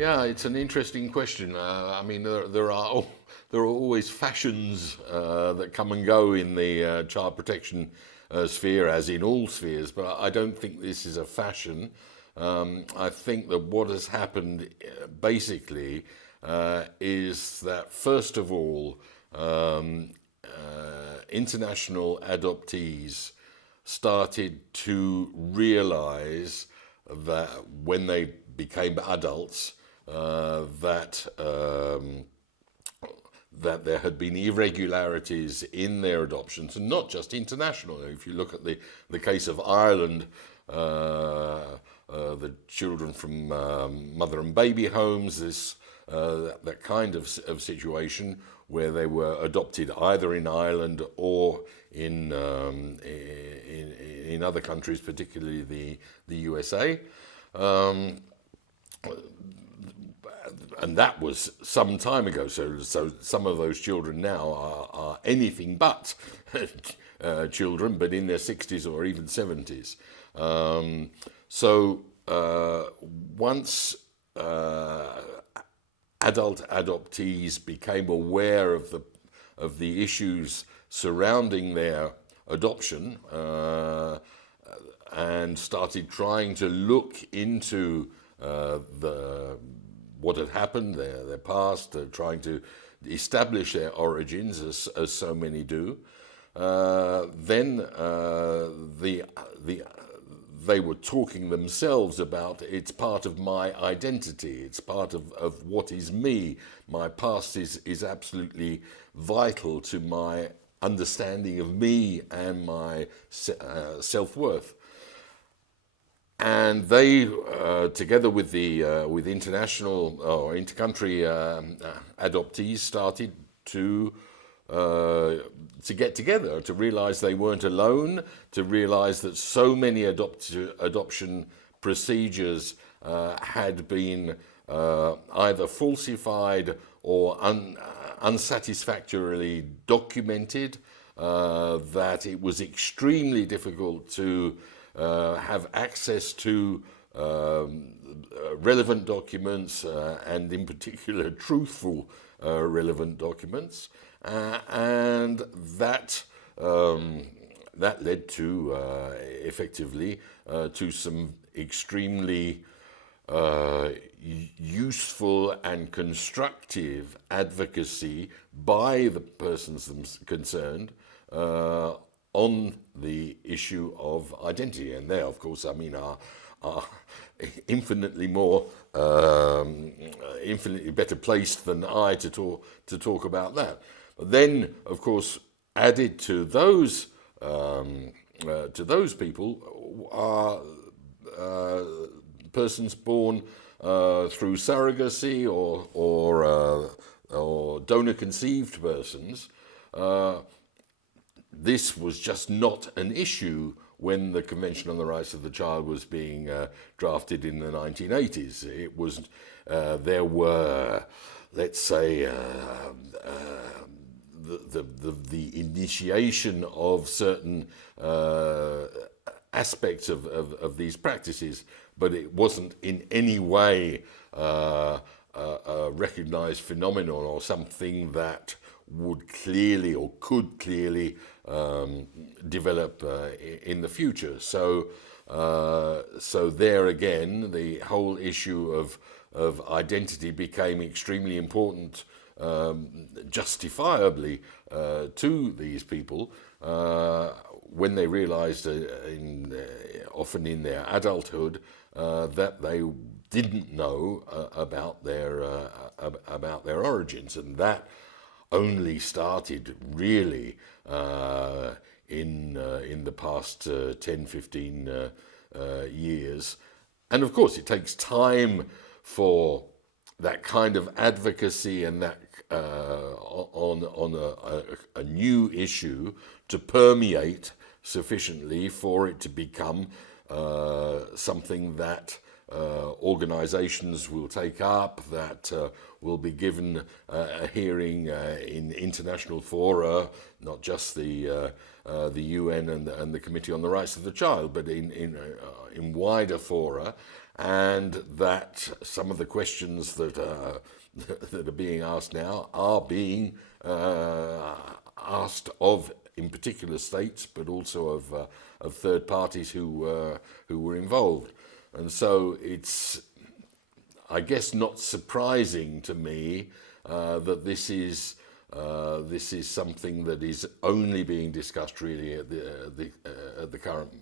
Yeah, it's an interesting question. I mean, there are always fashions that come and go in the child protection sphere, as in all spheres. But I don't think this is a fashion. I think that what has happened basically is that first of all, international adoptees started to realize that when they became adults, that there had been irregularities in their adoptions, and not just international. If you look at the case of Ireland, the children from mother and baby homes, that kind of situation where they were adopted either in Ireland or in other countries, particularly the USA. Um, and that was some time ago. So some of those children now are anything but children, but in their 60s or even 70s. So once adult adoptees became aware of the issues surrounding their adoption and started trying to look into the what had happened, their past, trying to establish their origins, as so many do. Then they were talking themselves about, it's part of my identity, it's part of what is me. My past is absolutely vital to my understanding of me and my self-worth. And they, together with with international or intercountry adoptees, started to get together, to realise they weren't alone, to realise that so many adoption procedures had been either falsified or unsatisfactorily documented, that it was extremely difficult to have access to relevant documents, and in particular truthful relevant documents, and that led to effectively to some extremely useful and constructive advocacy by the persons concerned on the issue of identity. And they, of course, I mean, are infinitely more, infinitely better placed than I to talk about that. But then, of course, added to those people are persons born through surrogacy or donor conceived persons. This was just not an issue when the Convention on the Rights of the Child was being drafted in the 1980s. It was there were, let's say, the initiation of certain aspects of these practices, but it wasn't in any way a recognized phenomenon or something that would clearly or could clearly develop in the future. So there again, the whole issue of identity became extremely important, justifiably, to these people when they realised, often in their adulthood, that they didn't know about their origins, and that only started really in the past 10, 15 years. And of course, it takes time for that kind of advocacy and that on a new issue to permeate sufficiently for it to become something that organisations will take up, that will be given a hearing in international fora, not just the UN and the Committee on the Rights of the Child, but in wider fora, and that some of the questions that that are being asked now are being asked of, in particular, states, but also of third parties who were involved. And so it's, I guess, not surprising to me that this is something that is only being discussed really at the current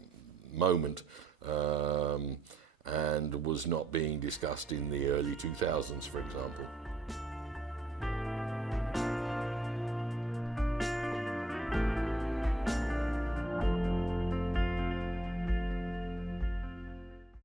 moment, and was not being discussed in the early 2000s, for example.